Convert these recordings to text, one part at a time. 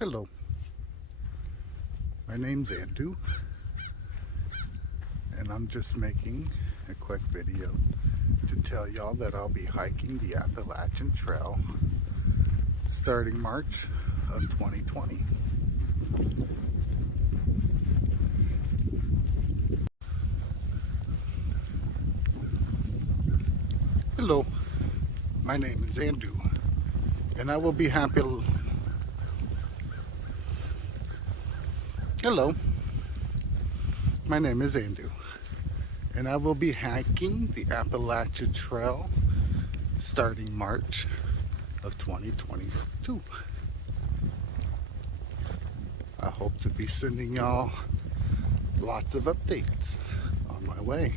Hello, my name's Andrew, and I'm just making a quick video to tell y'all that I'll be hiking the Appalachian Trail starting March of 2020. Hello, my name is Andrew, and I will be happy. Hello, my name is Andrew, and I will be hiking the Appalachian Trail starting March of 2022. I hope to be sending y'all lots of updates on my way.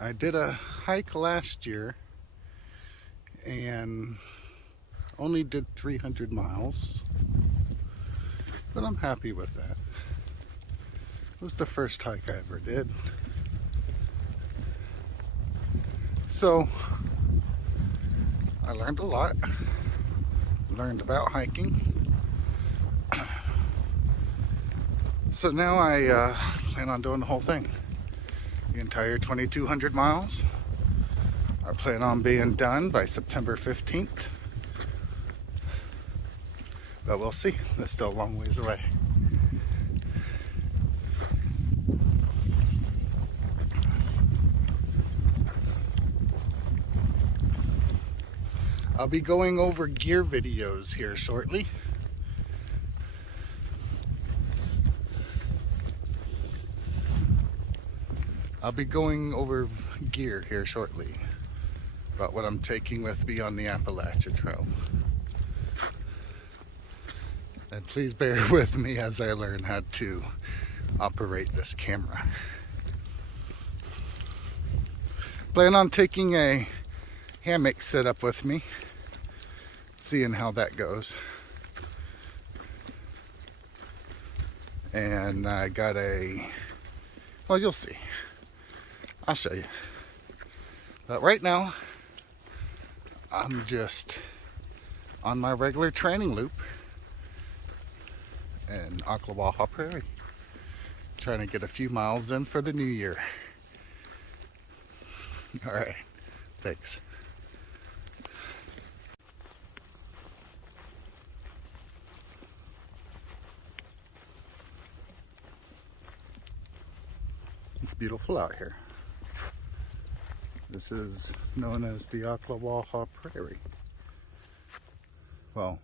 I did a hike last year and only did 300 miles, but I'm happy with that. It was the first hike I ever did. So I learned a lot, learned about hiking. So now I plan on doing the whole thing, the entire 2,200 miles. I plan on being done by September 15th. But we'll see. It's still a long ways away. I'll be going over gear videos here shortly. I'll be going over gear here shortly about what I'm taking with me on the Appalachian Trail. And please bear with me as I learn how to operate this camera. Plan on taking a hammock set up with me, seeing how that goes. And I got well, you'll see. I'll show you. But right now, I'm just on my regular training loop in Ocklawaha Prairie, trying to get a few miles in for the new year. All right, thanks. It's beautiful out here. This is known as the Ocklawaha Prairie. Well,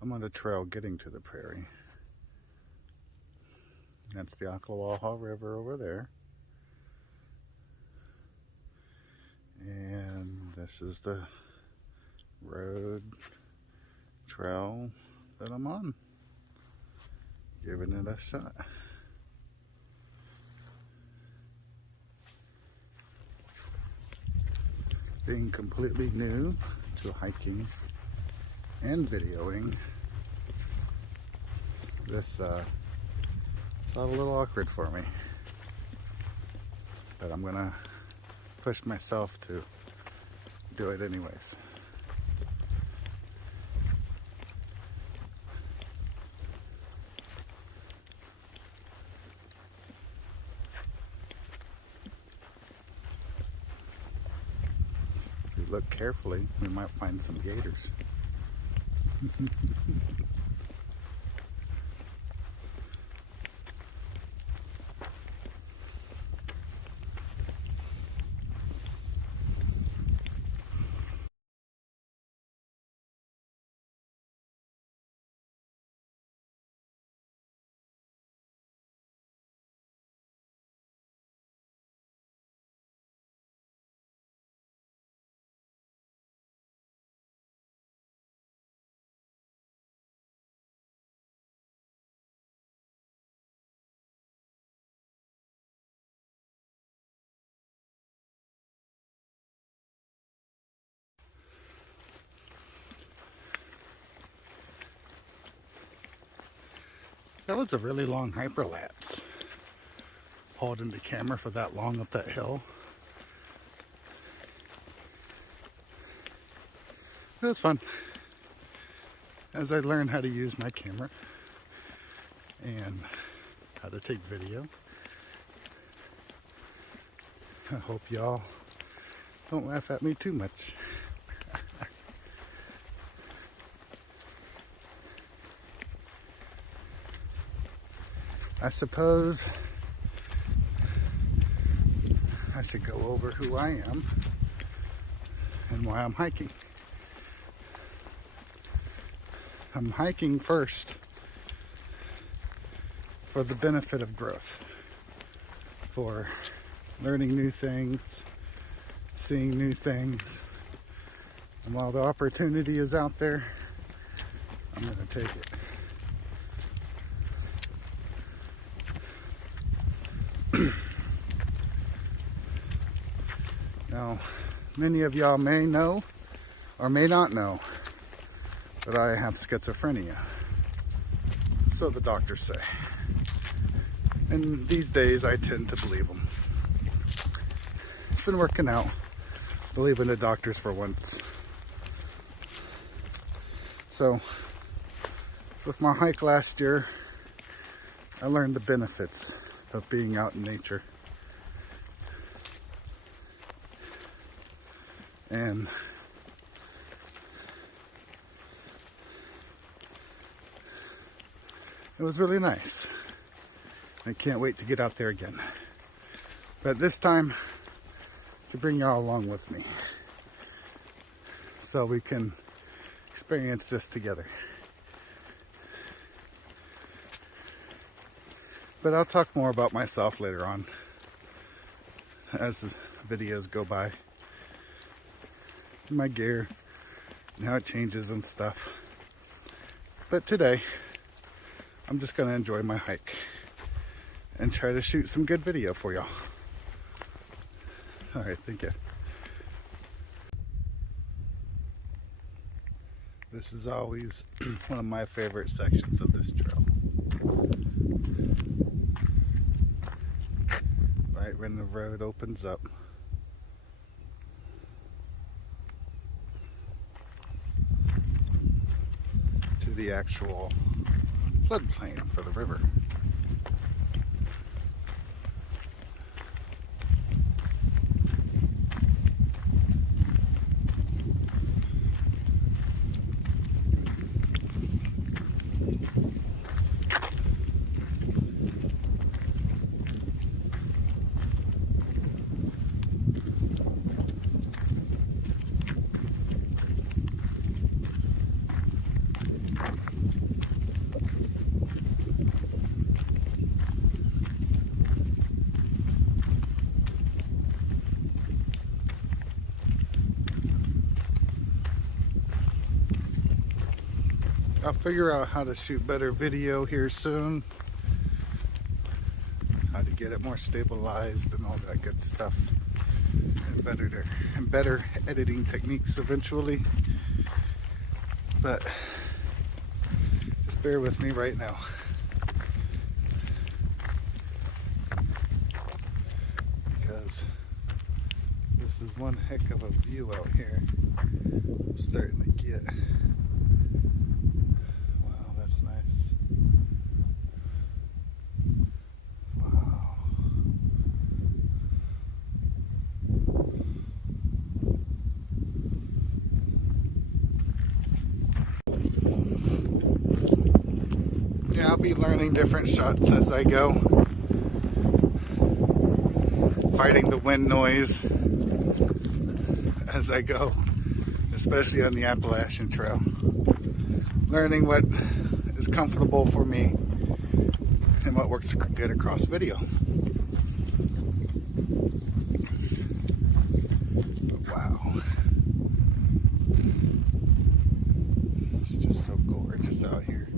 I'm on a trail getting to the prairie. That's the Ocklawaha River over there. And this is the road trail that I'm on. Giving it a shot. Being completely new to hiking and videoing, this it's a little awkward for me, but I'm gonna push myself to do it anyways. If we look carefully, we might find some gators. That was a really long hyperlapse. Holding the camera for that long up that hill. It was fun as I learned how to use my camera and how to take video. I hope y'all don't laugh at me too much. I suppose I should go over who I am and why I'm hiking. I'm hiking first for the benefit of growth, for learning new things, seeing new things. And while the opportunity is out there, I'm going to take it. Now, many of y'all may know or may not know that I have schizophrenia. So the doctors say. And these days I tend to believe them. It's been working out, believing the doctors for once. So, with my hike last year, I learned the benefits of being out in nature. And it was really nice. I can't wait to get out there again. But this time, to bring y'all along with me, so we can experience this together. But I'll talk more about myself later on as the videos go by. My gear and how it changes and stuff. But today, I'm just going to enjoy my hike and try to shoot some good video for y'all. Alright, thank you. This is always one of my favorite sections of this trail. Right when the road opens up. To the actual floodplain for the river. I'll figure out how to shoot better video here soon. How to get it more stabilized and all that good stuff. And better editing techniques eventually. But just bear with me right now. Because this is one heck of a view out here. I'm starting to get. Nice. Wow. Yeah, I'll be learning different shots as I go. Fighting the wind noise as I go, especially on the Appalachian Trail. Learning what is comfortable for me and what works good across video. But wow, it's just so gorgeous out here.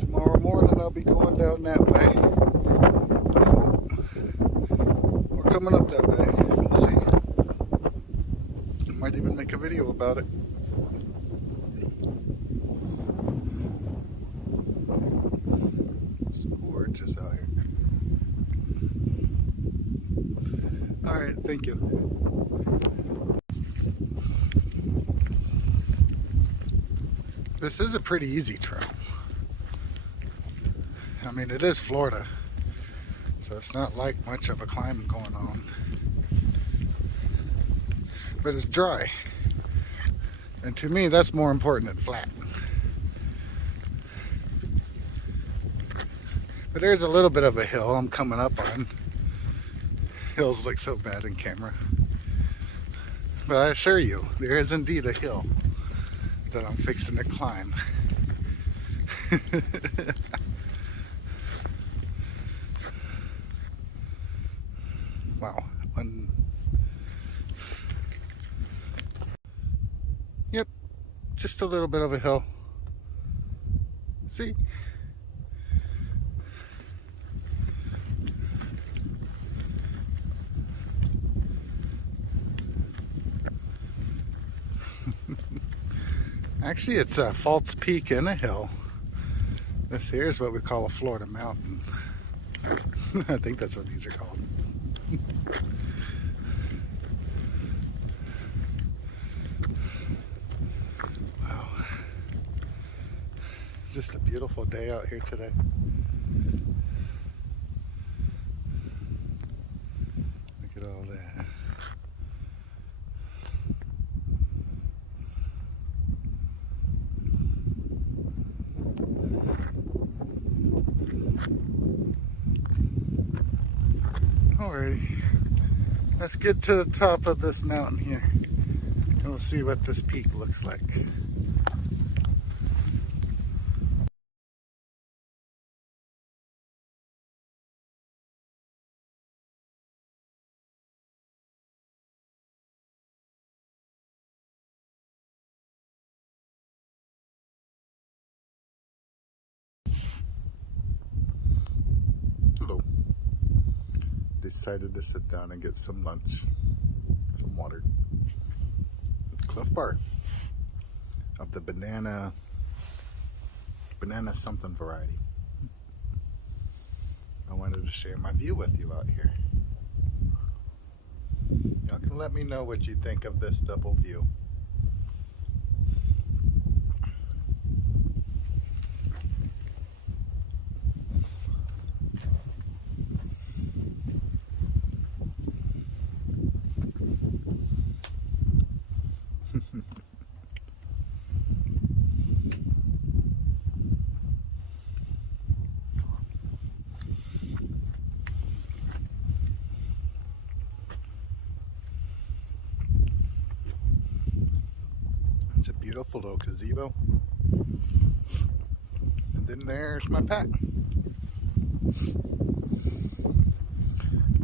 Tomorrow morning I'll be going down that way. We're coming up that way. Might even make a video about it. It's gorgeous out here. All right, thank you. This is a pretty easy trail. I mean, it is Florida, so it's not like much of a climb going on. But it's dry. And to me, that's more important than flat. But there's a little bit of a hill I'm coming up on. Hills look so bad in camera. But I assure you, there is indeed a hill that I'm fixing to climb. Wow. Yep, just a little bit of a hill. See? Actually, it's a false peak in a hill. This here is what we call a Florida mountain. I think that's what these are called. Wow. It's just a beautiful day out here today. Look at all that. Alrighty, let's get to the top of this mountain here and we'll see what this peak looks like. Hello. Decided to sit down and get some lunch, some water. Cliff Bar of the banana something variety. I wanted to share my view with you out here. Y'all can let me know what you think of this double view. It's a beautiful little gazebo. And then there's my pack.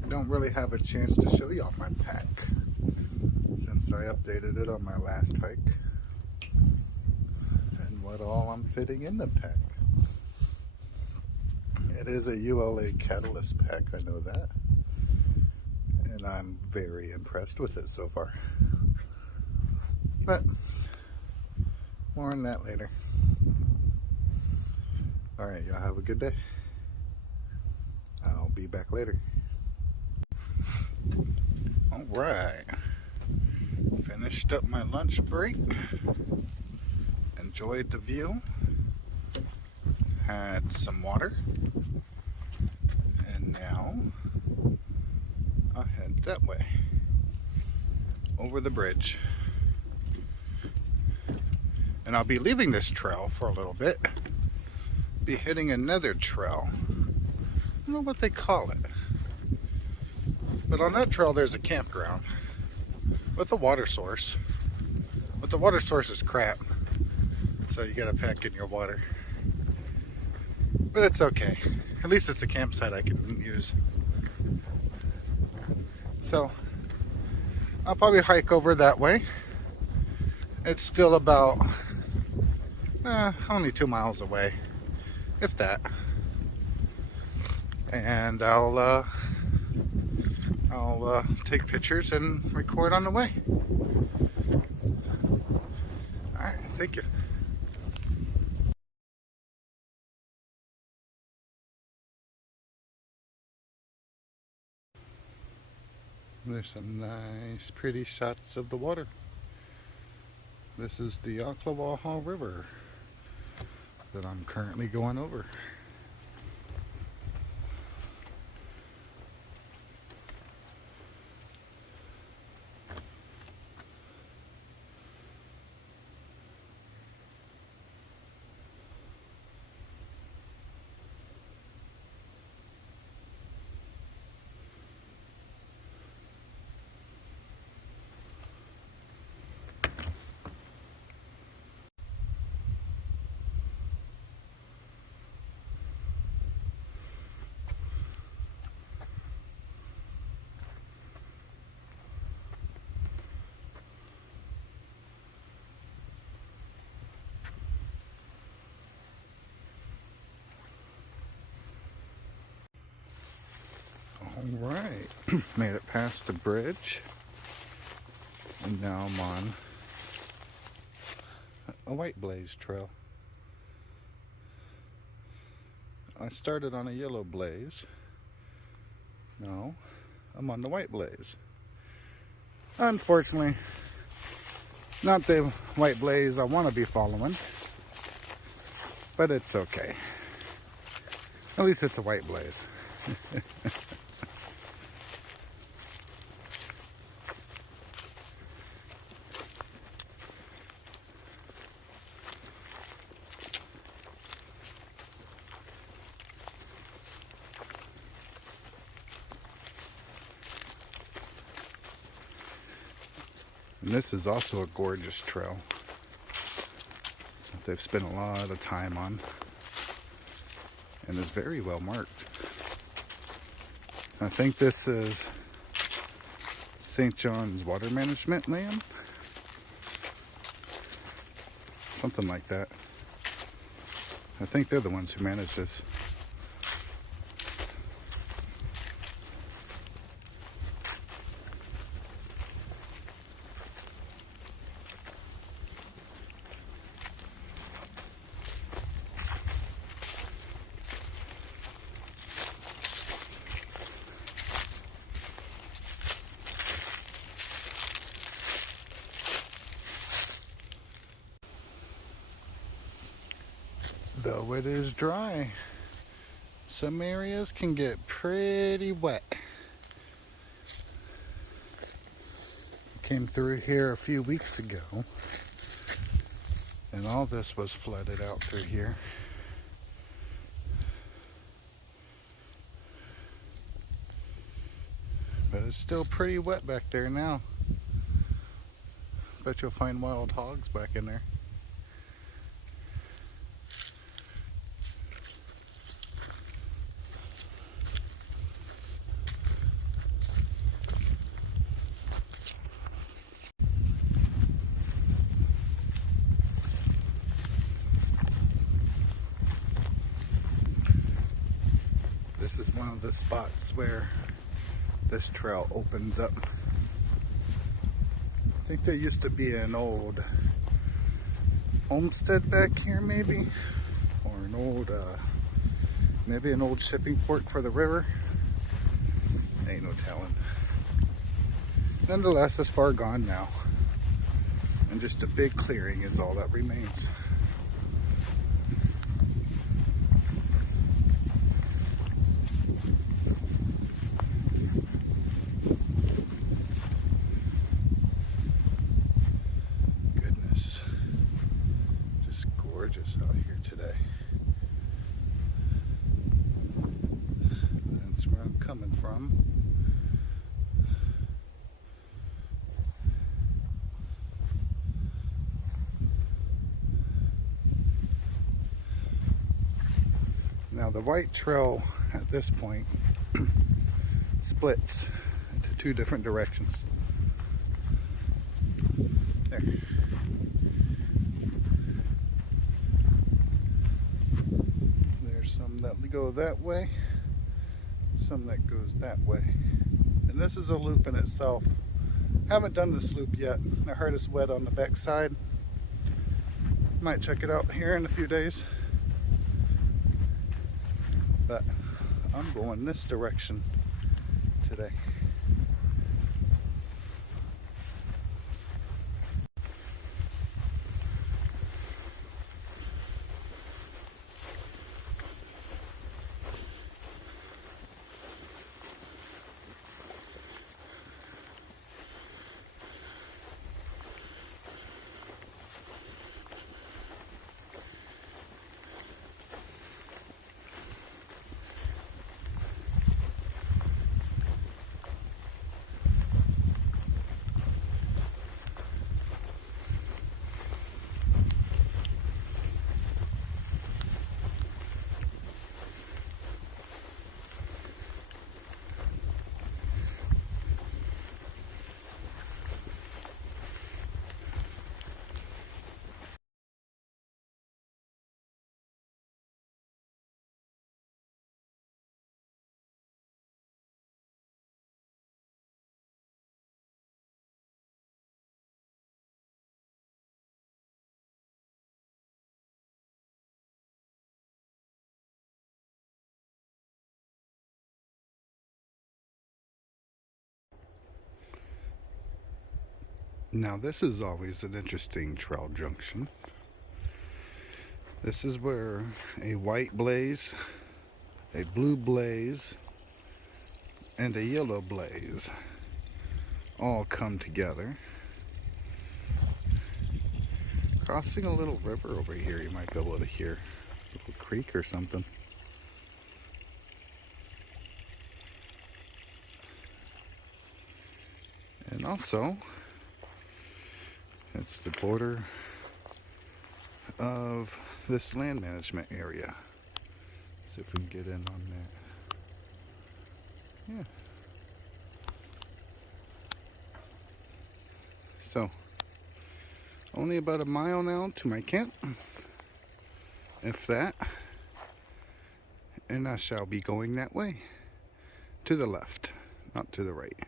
I don't really have a chance to show y'all my pack since I updated it on my last hike and what all I'm fitting in the pack. It is a ULA Catalyst pack, I know that, and I'm very impressed with it so far, but more on that later. Alright, y'all have a good day. I'll be back later. Alright, finished up my lunch break, enjoyed the view, had some water, and now I'll head that way, over the bridge. And I'll be leaving this trail for a little bit, be hitting another trail. I don't know what they call it, but on that trail there's a campground with a water source, but the water source is crap, so you gotta pack in your water. But it's okay, at least it's a campsite I can use. So I'll probably hike over that way. It's still about only 2 miles away, if that. And I'll take pictures and record on the way. Alright, thank you. There's some nice pretty shots of the water. This is the Ocklawaha River that I'm currently going over. Alright, made it past the bridge, and now I'm on a white blaze trail. I started on a yellow blaze. Now I'm on the white blaze. Unfortunately, not the white blaze I want to be following, but it's okay. At least it's a white blaze. And this is also a gorgeous trail that they've spent a lot of time on and is very well marked. I think this is St. John's water management land, something like that. I think they're the ones who manage this. Though it is dry, some areas can get pretty wet. Came through here a few weeks ago, and all this was flooded out through here. But it's still pretty wet back there now. Bet you'll find wild hogs back in there. This is one of the spots where this trail opens up. I think there used to be an old homestead back here, maybe, or an old, maybe an old shipping port for the river. Ain't no telling. Nonetheless, it's far gone now, and just a big clearing is all that remains. Gorgeous out here today. That's where I'm coming from. Now the white trail at this point splits into two different directions. There. Some that go that way, some that goes that way. And this is a loop in itself. Haven't done this loop yet. I heard it's wet on the back side. Might check it out here in a few days. But I'm going this direction today. Now this is always an interesting Trout Junction. This is where a white blaze, a blue blaze, and a yellow blaze all come together. Crossing a little river over here, you might be able to hear a little creek or something. And also, it's the border of this land management area. See if we can get in on that. Yeah. So, only about a mile now to my camp, if that, and I shall be going that way, to the left, not to the right.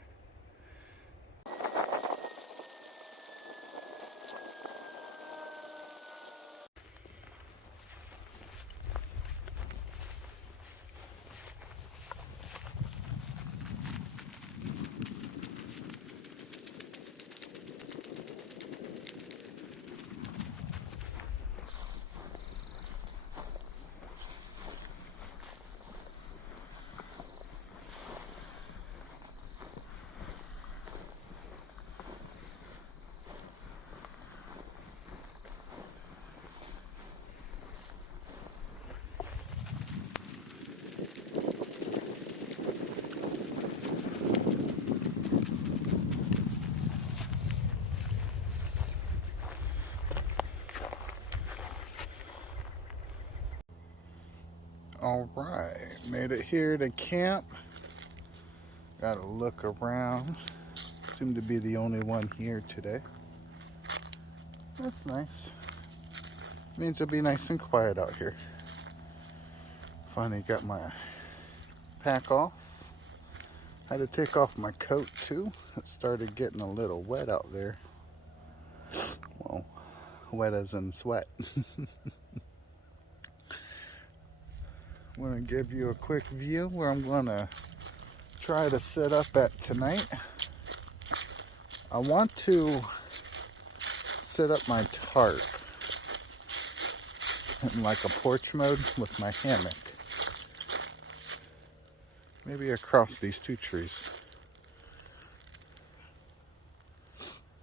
Alright, made it here to camp. Got to look around. Seem to be the only one here today. That's nice. Means it'll be nice and quiet out here. Finally got my pack off. Had to take off my coat too. It started getting a little wet out there. Well, wet as in sweat. I'm going to give you a quick view where I'm going to try to set up at tonight. I want to set up my tarp in like a porch mode with my hammock. Maybe across these two trees.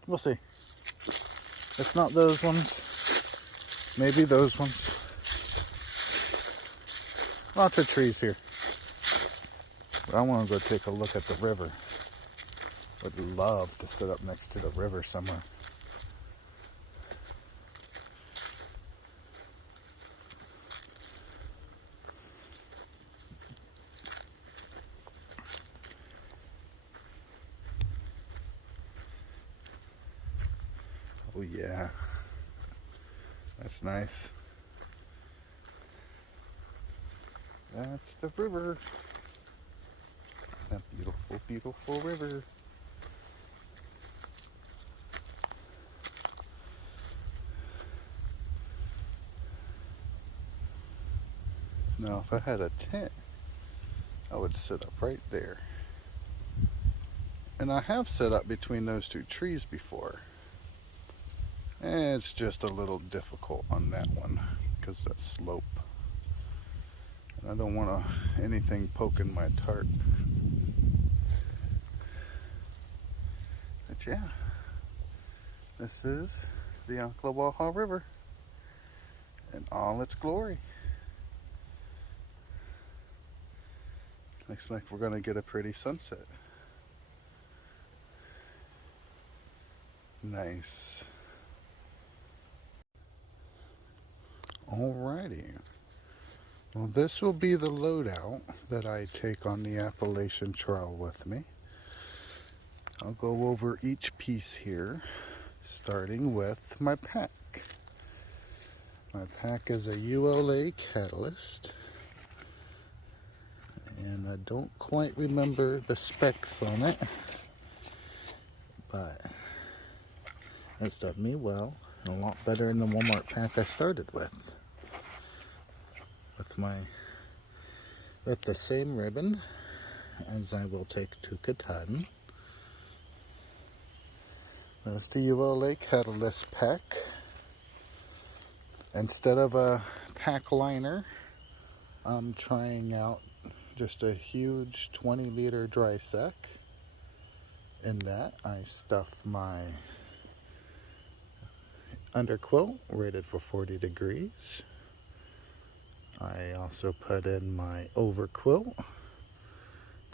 We'll see. If not those ones, maybe those ones. Lots of trees here. But I want to go take a look at the river. Would love to sit up next to the river somewhere. Oh yeah. That's nice. That's the river. That beautiful, beautiful river. Now, if I had a tent, I would sit up right there. And I have set up between those two trees before. And it's just a little difficult on that one because of that slope. I don't want anything poking my tarp. But yeah, this is the Ocklawaha River in all its glory. Looks like we're going to get a pretty sunset. Nice. Alrighty. Well, this will be the loadout that I take on the Appalachian Trail with me. I'll go over each piece here, starting with my pack. My pack is a ULA Catalyst, and I don't quite remember the specs on it, but it's done me well, and a lot better than the Walmart pack I started with. With the same ribbon as I will take to Katahdin. Notice the UL Lake had a list pack. Instead of a pack liner, I'm trying out just a huge 20-liter dry sack. In that, I stuff my underquilt rated for 40 degrees. I also put in my overquilt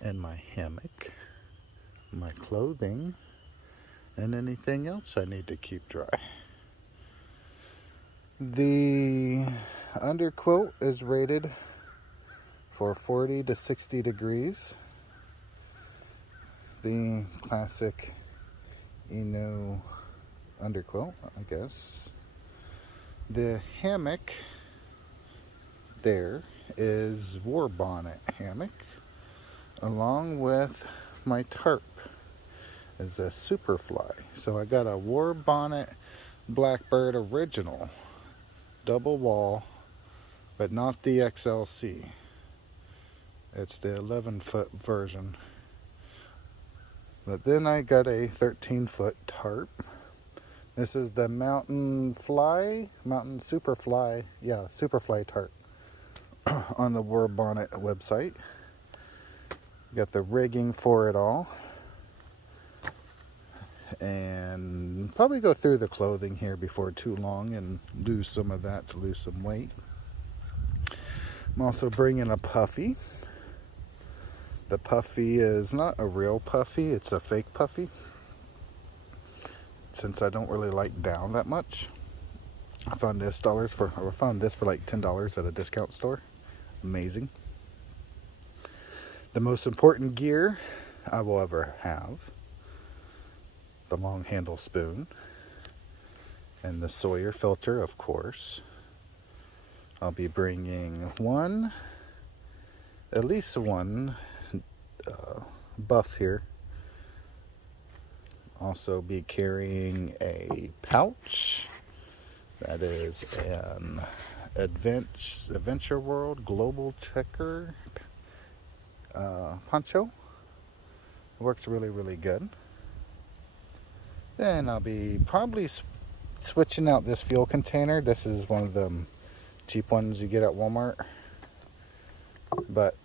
and my hammock, my clothing, and anything else I need to keep dry. The underquilt is rated for 40 to 60 degrees. The classic underquilt, I guess. The hammock there is Warbonnet Hammock, along with my tarp is a Superfly. So I got a Warbonnet Blackbird original double wall, but not the XLC. It's the 11-foot version. But then I got a 13-foot tarp. This is the Mountain Superfly tarp on the Warbonnet website. Got the rigging for it all. And probably go through the clothing here before too long and lose some of that to lose some weight. I'm also bringing a puffy. The puffy is not a real puffy, it's a fake puffy. Since I don't really like down that much, I found this for like $10 at a discount store. Amazing. The most important gear I will ever have: the long handle spoon and the Sawyer filter, of course. I'll be bringing at least one buff here. Also be carrying a pouch that is an Adventure World Global Checker poncho. It works really, really good. Then I'll be probably switching out this fuel container. This is one of the cheap ones you get at Walmart. But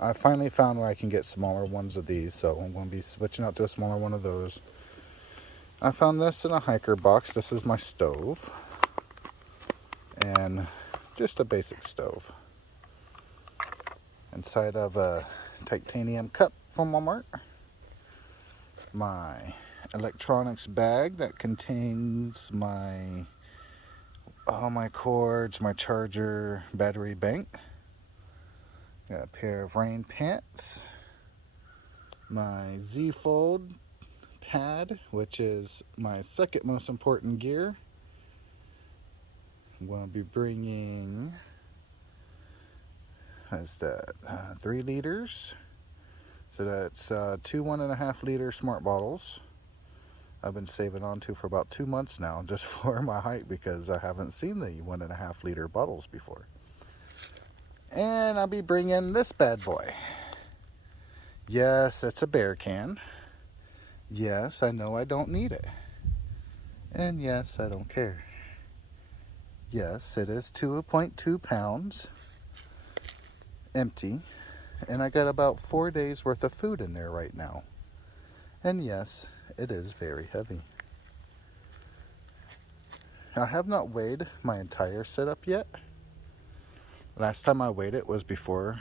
I finally found where I can get smaller ones of these, so I'm going to be switching out to a smaller one of those. I found this in a hiker box. This is my stove. And just a basic stove. Inside of a titanium cup from Walmart. My electronics bag that contains all my cords, my charger, battery bank. Got a pair of rain pants, my Z-fold pad, which is my second most important gear. I'm going to be bringing, 3 liters. So that's 2 1.5 liter smart bottles. I've been saving on to for about 2 months now, just for my height, because I haven't seen the 1.5 liter bottles before. And I'll be bringing this bad boy. Yes, it's a bear can. Yes, I know I don't need it. And yes, I don't care. Yes, it is 2.2 pounds empty. And I got about 4 days worth of food in there right now. And yes, it is very heavy. I have not weighed my entire setup yet. Last time I weighed it was before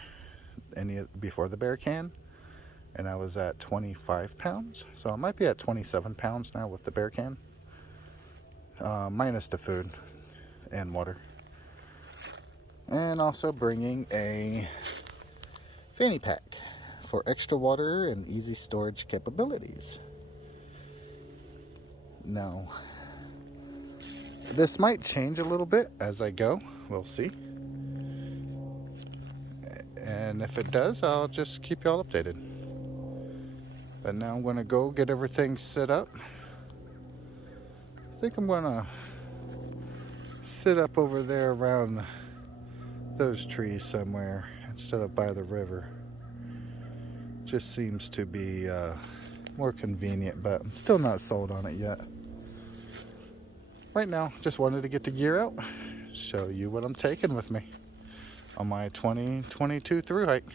the bear can, and I was at 25 pounds. So I might be at 27 pounds now with the bear can, minus the food and water. And also bringing a fanny pack for extra water and easy storage capabilities. Now, this might change a little bit as I go. We'll see. And if it does, I'll just keep y'all updated. But now I'm going to go get everything set up. I think I'm going to sit up over there around those trees somewhere instead of by the river. Just seems to be more convenient, but I'm still not sold on it yet. Right now, just wanted to get the gear out, show you what I'm taking with me on my 2022 thru hike.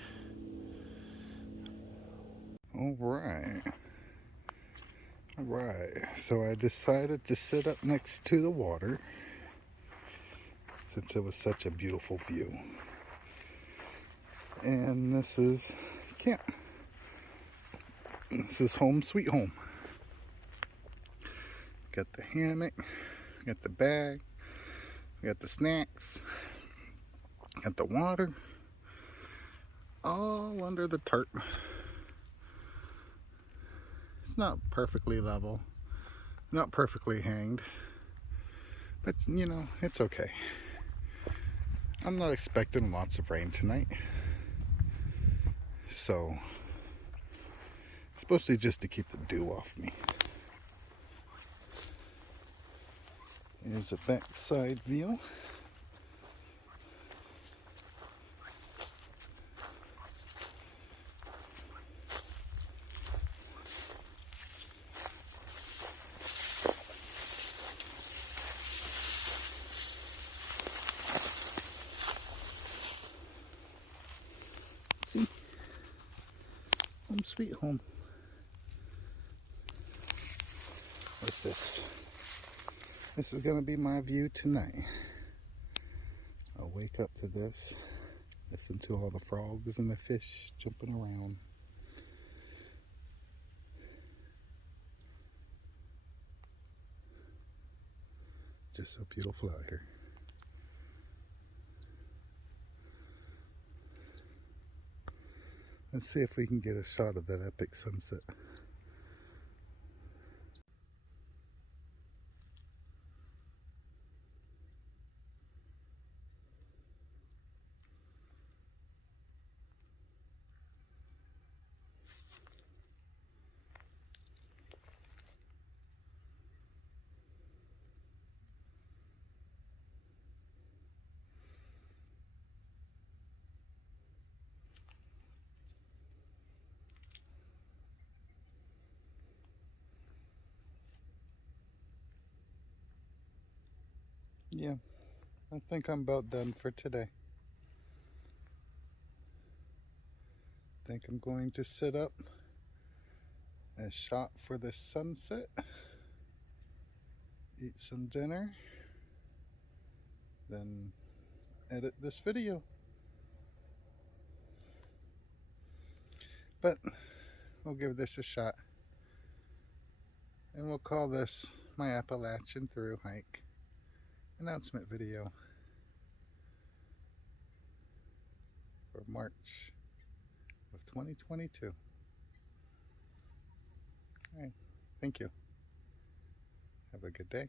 Alright, so I decided to sit up next to the water since it was such a beautiful view. And this is camp. This is home sweet home. Got the hammock, got the bag, got the snacks, got the water, all under the tarp. It's not perfectly level, not perfectly hanged, but you know, it's okay. I'm not expecting lots of rain tonight, so it's supposed just to keep the dew off me. Here's a backside view. See? Home sweet home. What's this? This is going to be my view tonight. I'll wake up to this, listen to all the frogs and the fish jumping around. Just so beautiful out here. Let's see if we can get a shot of that epic sunset. Yeah, I think I'm about done for today. I think I'm going to sit up and shot for the sunset, eat some dinner, then edit this video. But we'll give this a shot, and we'll call this my Appalachian thru hike announcement video for March of 2022. All right, thank you. Have a good day.